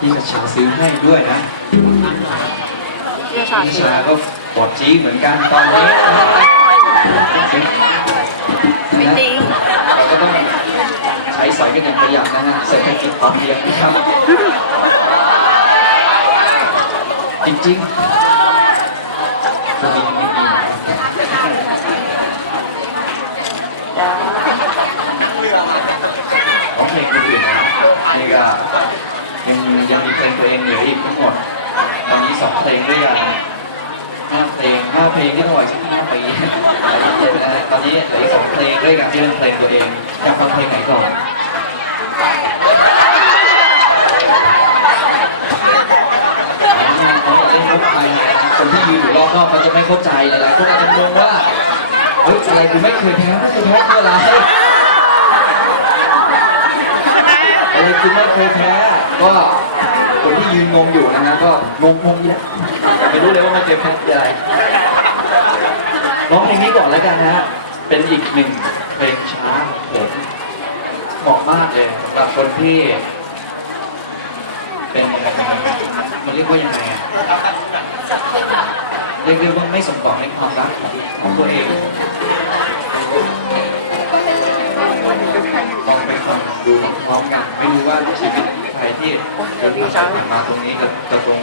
พี่กระชาซื้อให้ด้วยนะเชื่อชาพี่เชื่อชาก็ปวดจี้เหมือนกันตอนนี้ไม่จริงเราก็ต้องใช้สอยกันอย่างประหยัดนะฮะเศรษฐกิจพอเพียงนะครับจริงๆตรงนี้ไม่มีของเพลงคนอื่นนะนี่ก็ ยังยังมีเพลงตัวเองเหลืออีกทั้งหมดตอนนี้สองเพลงด้วยกันห้าเพลงห้าเพลงที่ทั้งหมดสิบห้าปีตอนนี้เหลืออีกสองเพลงด้วยกันที่เป็นเพลงตัวเองอยากฟังเพลงไหนก่อนเขาเล่นมุกไทยเนี่ยคนที่ยืนอยู่รอบนอกเขาจะไม่เข้าใจหลายๆคนอาจจะงงว่าเฮ้ยอะไรกูไม่เคยแพ้ไม่เคยแพ้คืออะไรอะไร คือไม่เคยแพ้ ก็คนที่ยืนงงอยู่นะฮะก็งงงๆอยู่ไม่รู้เลยว่าไม่เคยแพ้คืออะไรร้องเพลงนี้ก่อนแล้วกันนะฮะ เป็นอีกหนึ่งเพลงช้าของเหมาะมากเลยสำหรับคนที่ เป็นมันเรียกว่ายังไงอะเรียกว่าไม่สมหวังในความรักของตัวเอง ลองไปฟังดูพร้อมกันไม่รู้ว่าชีวิตใครที่เดินผ่านมาตรงนี้กับตรง